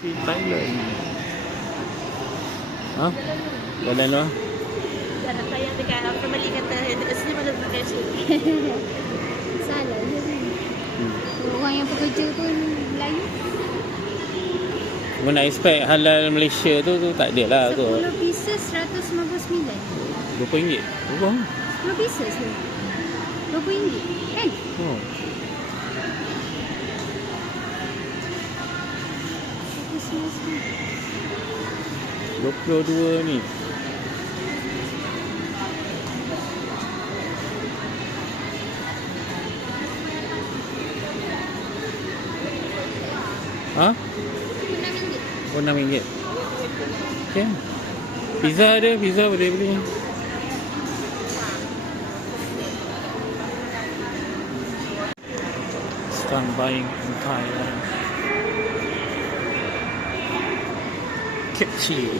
Di Thailand. Ha? Jalan lah. Jangan sayang dekat family kata dekat sini mana pakai suit. Salah je kan. Orang yang bekerja pun Melayu. Kau nak expect halal Malaysia tu tak ada lah kot. 10 pieces RM199. RM20. Berapa? 10 pieces tu RM20 kan? Oh. $22 ni. Ha? RM6. Oh, RM6. Okay. Pizza ada, pizza boleh beli. Start buying in Thailand. Kecil.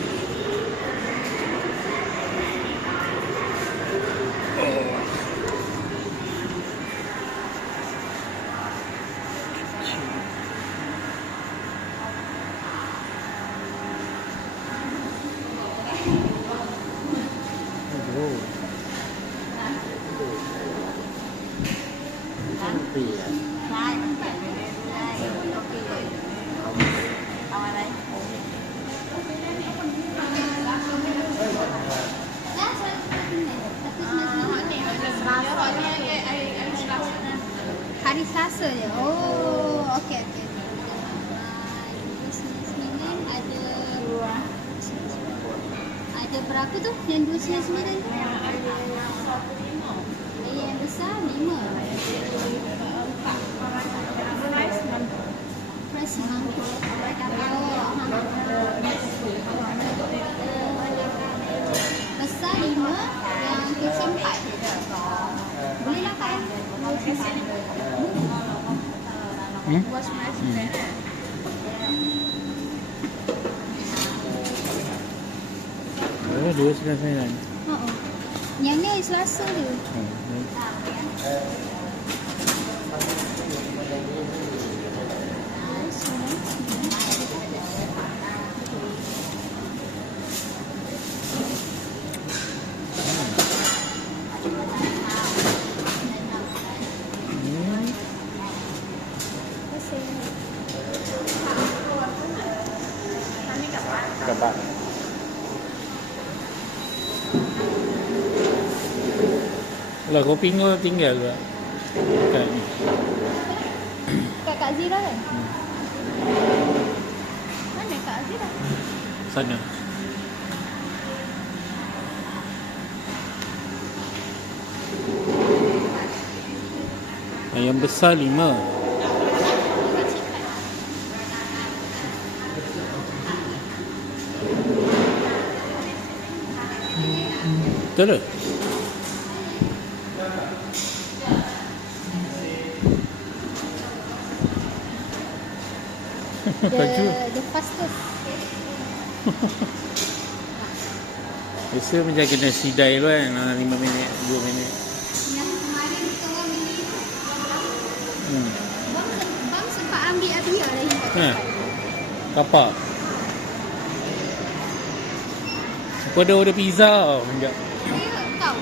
Hari Selasa je. Oh, okey okey. Ada berapa tu? Yang 299 tu? Yang besar 5. Price mampu. Besar 5, yang kecil 4. Boleh lah Kak? Oh, 299. Yang ni hari Selasa je. Kebab. Lah kopi kau tinggal tak? Kat ni. Kat Kak Zira kan? Mana Kak Zira? Sana. Yang besar 5. Betul tak? The fastest. Biasa macam kena sidai tu kan, 5 minit, 2 minit. Yang kemarin kawan beli Hmm. Bang sempat ambil Abia lagi kat Ha. Kapak. Aku ada order pizza tau. Sekejap. Ya, kau.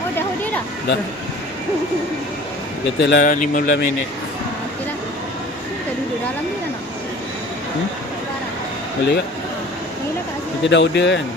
Oh, dah order dah? Dah. Katalah 15 minit. Okey lah. Kita duduk dalam ni dah nak. Hmm? Barang. Boleh tak? Boleh lah Kak Zira. Kita dah order kan.